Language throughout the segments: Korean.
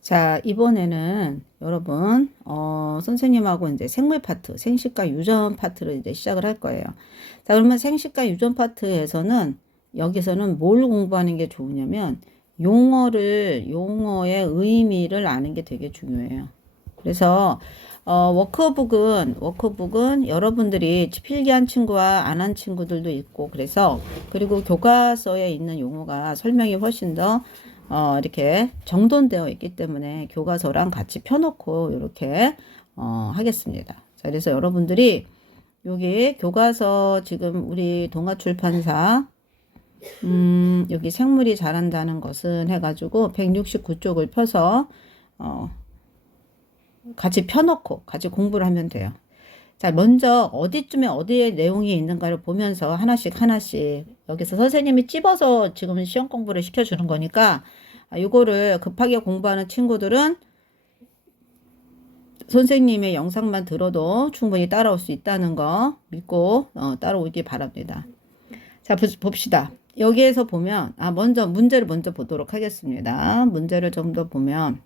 자, 이번에는 여러분, 선생님하고 이제 생물 파트, 생식과 유전 파트를 이제 시작을 할 거예요. 자, 그러면 생식과 유전 파트에서는 여기서는 뭘 공부하는 게 좋으냐면 용어의 의미를 아는 게 되게 중요해요. 그래서 워크북은 여러분들이 필기한 친구와 안 한 친구들도 있고, 그리고 교과서에 있는 용어가 설명이 훨씬 더 이렇게 정돈되어 있기 때문에 교과서랑 같이 펴놓고 이렇게 하겠습니다. 자, 그래서 여러분들이 여기 교과서 지금 우리 동아출판사 여기 생물이 자란다는 것은 해가지고 169쪽을 펴서 같이 펴놓고 같이 공부를 하면 돼요. 자, 먼저 어디쯤에 어디에 내용이 있는가를 보면서 하나씩 여기서 선생님이 찝어서 지금 시험 공부를 시켜주는 거니까 이거를 급하게 공부하는 친구들은 선생님의 영상만 들어도 충분히 따라올 수 있다는 거 믿고 따라오기 바랍니다. 자, 봅시다. 여기에서 보면 먼저 문제를 보도록 하겠습니다. 문제를 좀 더 보면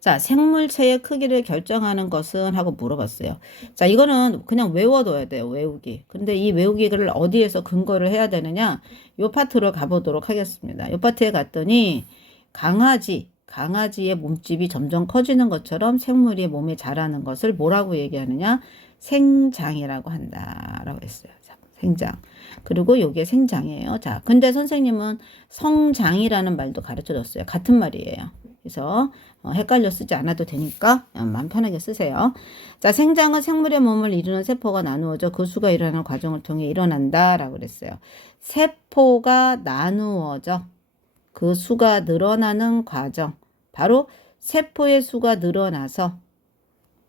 자, 생물체의 크기를 결정하는 것은 하고 물어봤어요. 자, 이거는 그냥 외워둬야 돼요. 외우기. 근데 이 외우기를 어디에서 근거를 해야 되느냐? 요 파트로 가보도록 하겠습니다. 요 파트에 갔더니 강아지의 몸집이 점점 커지는 것처럼 생물이 몸에 자라는 것을 뭐라고 얘기하느냐? 생장이라고 한다라고 했어요. 자, 생장. 그리고 요게 생장이에요. 자, 근데 선생님은 성장이라는 말도 가르쳐 줬어요. 같은 말이에요. 그래서 헷갈려 쓰지 않아도 되니까 마음 편하게 쓰세요. 자, 생장은 생물의 몸을 이루는 세포가 나누어져 그 수가 일어나는 과정을 통해 일어난다 라고 그랬어요. 세포가 나누어져 그 수가 늘어나는 과정, 바로 세포의 수가 늘어나서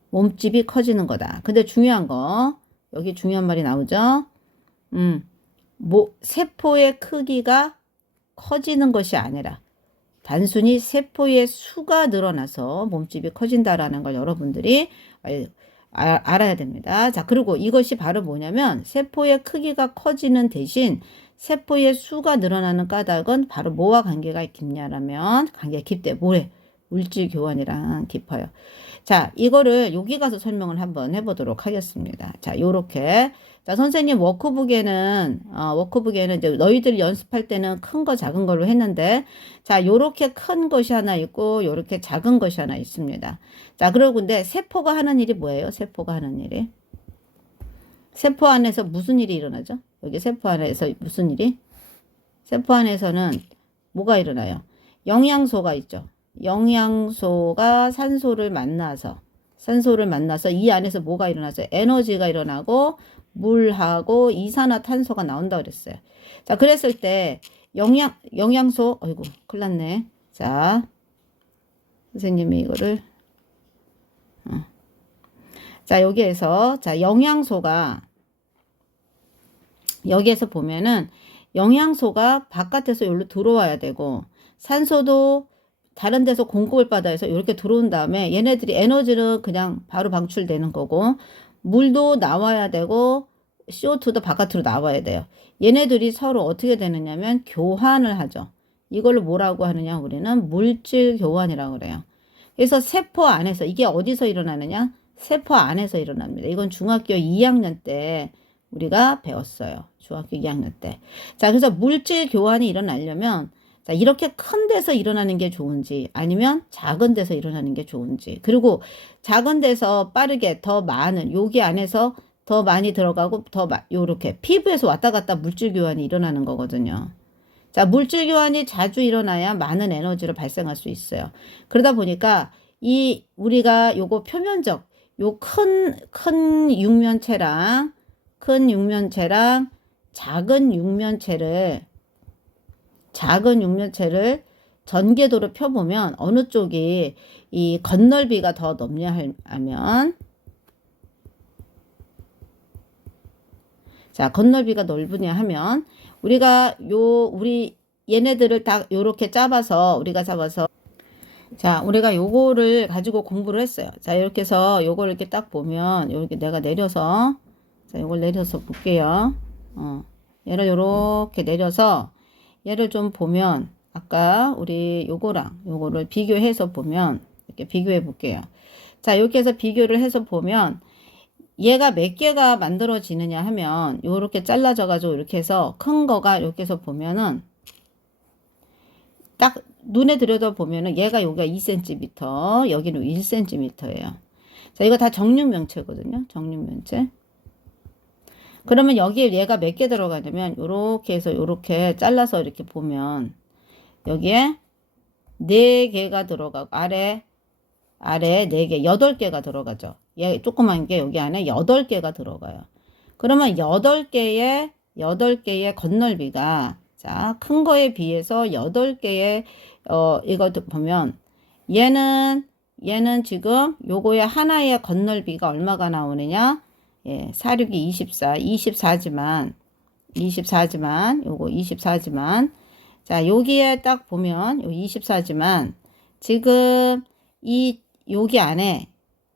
몸집이 커지는 거다. 근데 중요한 거, 여기 중요한 말이 나오죠. 세포의 크기가 커지는 것이 아니라 단순히 세포의 수가 늘어나서 몸집이 커진다라는 걸 여러분들이 알아야 됩니다. 자, 그리고 이것이 바로 뭐냐면 세포의 크기가 커지는 대신 세포의 수가 늘어나는 까닭은 바로 뭐와 관계가 깊냐라면 관계가 깊대. 뭐래? 물질 교환이랑 깊어요. 자, 이거를 여기 가서 설명을 한번 해보도록 하겠습니다. 자, 요렇게. 자, 선생님 워크북에는 이제 너희들 연습할 때는 큰 거 작은 걸로 했는데, 자, 요렇게 큰 것이 하나 있고, 요렇게 작은 것이 하나 있습니다. 자, 그러고 근데 세포가 하는 일이 뭐예요? 세포가 하는 일이. 세포 안에서 무슨 일이 일어나죠? 여기 세포 안에서 무슨 일이? 세포 안에서는 뭐가 일어나요? 영양소가 있죠. 영양소가 산소를 만나서 이 안에서 뭐가 일어나죠? 에너지가 일어나고 물하고 이산화탄소가 나온다 그랬어요. 자, 그랬을 때 영양소, 어이구, 큰일 났네. 자, 선생님이 이거를 자, 여기에서 영양소가 여기에서 보면은 영양소가 바깥에서 여기로 들어와야 되고 산소도 다른 데서 공급을 받아서 이렇게 들어온 다음에 얘네들이 에너지는 그냥 바로 방출되는 거고 물도 나와야 되고 CO2도 바깥으로 나와야 돼요. 얘네들이 서로 어떻게 되느냐면 교환을 하죠. 이걸 뭐라고 하느냐 우리는 물질 교환이라고 그래요. 그래서 세포 안에서 이게 어디서 일어나느냐? 세포 안에서 일어납니다. 이건 중학교 2학년 때 우리가 배웠어요. 중학교 2학년 때. 자, 그래서 물질 교환이 일어나려면 자, 이렇게 큰 데서 일어나는 게 좋은지 아니면 작은 데서 일어나는 게 좋은지 그리고 작은 데서 빠르게 더 많은 여기 안에서 더 많이 들어가고 요렇게 피부에서 왔다 갔다 물질 교환이 일어나는 거거든요. 자, 물질 교환이 자주 일어나야 많은 에너지를 발생할 수 있어요. 그러다 보니까 우리가 요거 표면적 요 큰 육면체랑 작은 육면체를 전개도로 펴보면 어느 쪽이 이 겉넓이가 더 넓냐 하면 자, 겉넓이가 넓으냐 하면 우리 얘네들을 딱 요렇게 우리가 요거를 가지고 공부를 했어요. 자, 이렇게 해서 요거를 이렇게 딱 보면 이렇게 내가 내려서 자, 요걸 내려서 볼게요. 얘를 요렇게 내려서 얘를 좀 보면 아까 우리 요거를 비교해서 보면, 이렇게 비교해 볼게요. 자, 이렇게 해서 비교를 해서 보면, 얘가 몇 개가 만들어지느냐 하면, 요렇게 잘라져가지고, 이렇게 해서, 큰 거가 이렇게 해서 보면은, 딱, 눈에 들여다 보면은, 얘가 여기가 2cm, 여기는 1cm예요. 자, 이거 다 정육면체거든요. 정육면체. 그러면 여기에 얘가 몇 개 들어가냐면, 요렇게 해서 요렇게 잘라서 이렇게 보면, 여기에 4개가 들어가고, 아래 4개, 8개가 들어가죠. 얘 조그만 게 여기 안에 8개가 들어가요. 그러면 8개의 건널비가, 자, 큰 거에 비해서 8개의, 이거 보면, 얘는 지금 요거의 하나의 건널비가 얼마가 나오느냐? 예, 462 24지만, 요거 24지만, 자, 여기에 딱 보면, 요 24지만, 지금 여기 안에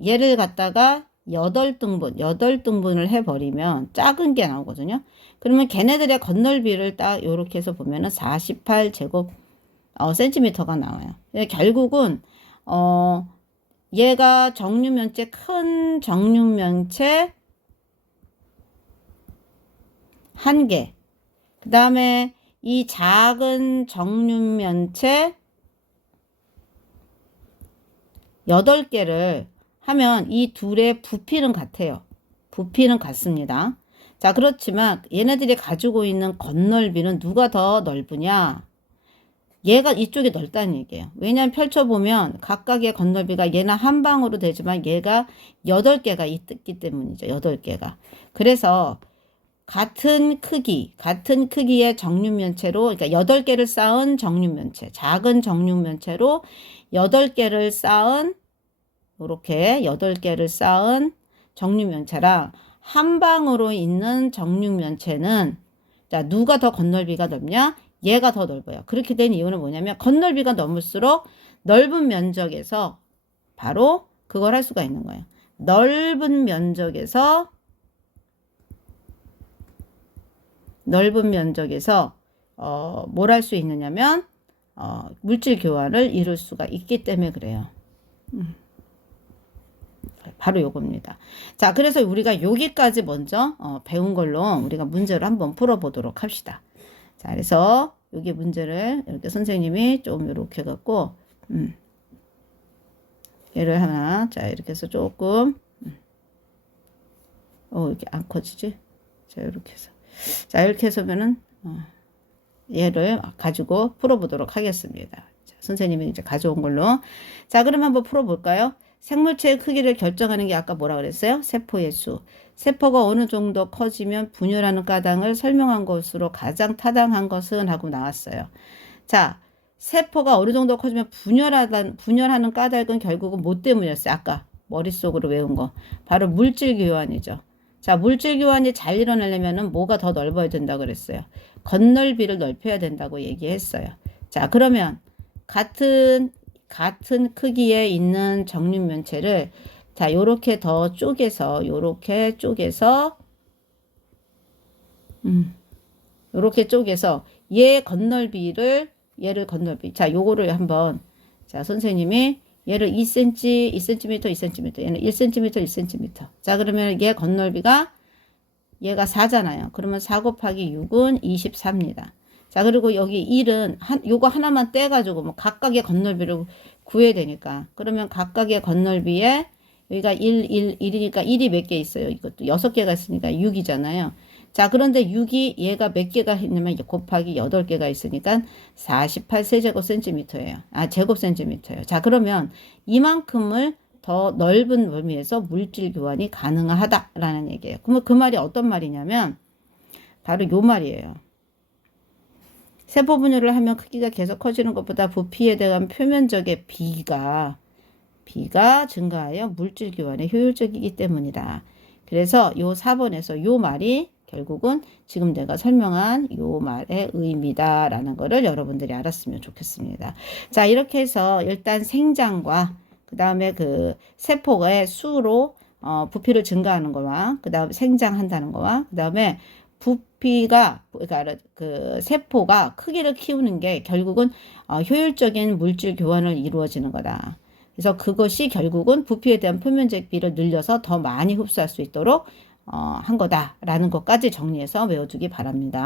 얘를 갖다가 8등분을 해버리면 작은 게 나오거든요. 그러면 걔네들의 건널비를 딱 요렇게 해서 보면은 48제곱 센티미터가 나와요. 결국은 얘가 정육면체, 큰 정육면체 1개, 그 다음에 이 작은 정육면체 8개를 하면 이 둘의 부피는 같아요. 부피는 같습니다. 자, 그렇지만 얘네들이 가지고 있는 건널비는 누가 더 넓으냐? 얘가 이쪽이 넓다는 얘기예요. 왜냐하면 펼쳐보면 각각의 건널비가 얘는 한 방으로 되지만 얘가 8개가 있기 때문이죠. 8개가. 그래서 같은 크기의 정육면체로, 그러니까 8개를 쌓은 정육면체, 작은 정육면체로 8개를 쌓은, 이렇게 8개를 쌓은 정육면체랑 한 방으로 있는 정육면체는, 자, 누가 더 건널비가 넓냐? 얘가 더 넓어요. 그렇게 된 이유는 뭐냐면, 건널비가 넓을수록 넓은 면적에서 바로 그걸 할 수가 있는 거예요. 넓은 면적에서 뭘 할 수 있느냐면 물질 교환을 이룰 수가 있기 때문에 그래요. 바로 요겁니다. 자, 그래서 우리가 여기까지 먼저 배운 걸로 우리가 문제를 한번 풀어보도록 합시다. 자, 그래서 여기 문제를 이렇게 선생님이 좀 이렇게 갖고 얘를 하나, 자, 이렇게 해서 조금 이렇게 안 커지지? 자, 이렇게 해서, 자, 이렇게 해서면은 얘를 가지고 풀어보도록 하겠습니다. 자, 선생님이 이제 가져온 걸로. 자, 그럼 한번 풀어볼까요? 생물체의 크기를 결정하는 게 아까 뭐라 그랬어요? 세포의 수. 세포가 어느 정도 커지면 분열하는 까닭을 설명한 것으로 가장 타당한 것은 하고 나왔어요. 자, 세포가 어느 정도 커지면 분열하는 까닭은 결국은 뭐 때문이었어요? 아까 머릿속으로 외운 거. 바로 물질 교환이죠. 자, 물질 교환이 잘 일어나려면은 뭐가 더 넓어야 된다고 그랬어요? 건널비를 넓혀야 된다고 얘기했어요. 자, 그러면 같은 크기에 있는 정육면체를, 자, 요렇게 더 쪼개서 요렇게 쪼개서 얘 건널비를, 얘를 건널비, 자, 요거를 한번, 자, 선생님이 얘를 2cm, 2cm, 2cm, 얘는 1cm, 1cm. 자, 그러면 얘 건널비가, 얘가 4잖아요. 그러면 4 곱하기 6은 24입니다. 자, 그리고 여기 1은 요거 하나만 떼가지고 뭐 각각의 건널비를 구해야 되니까. 그러면 각각의 건널비에 여기가 1이니까 1이 몇 개 있어요. 이것도 6개가 있으니까 6이잖아요. 자, 그런데 6이 얘가 몇 개가 있냐면 곱하기 8개가 있으니까 48세제곱센티미터예요. 제곱센티미터예요. 자, 그러면 이만큼을 더 넓은 범위에서 물질 교환이 가능하다라는 얘기예요. 그러면 그 말이 어떤 말이냐면 바로 요 말이에요. 세포 분열을 하면 크기가 계속 커지는 것보다 부피에 대한 표면적의 비가 증가하여 물질 교환에 효율적이기 때문이다. 그래서 요 4번에서 요 말이 결국은 지금 내가 설명한 요 말의 의미다라는 거를 여러분들이 알았으면 좋겠습니다. 자, 이렇게 해서 일단 생장과 그 다음에 그 세포의 수로 부피를 증가하는 거와 그 다음에 생장한다는 거와 그 다음에 부피가 그러니까 그 세포가 크기를 키우는 게 결국은 효율적인 물질 교환을 이루어지는 거다. 그래서 그것이 결국은 부피에 대한 표면積비를 늘려서 더 많이 흡수할 수 있도록 한 거다라는 것까지 정리해서 외워두기 바랍니다.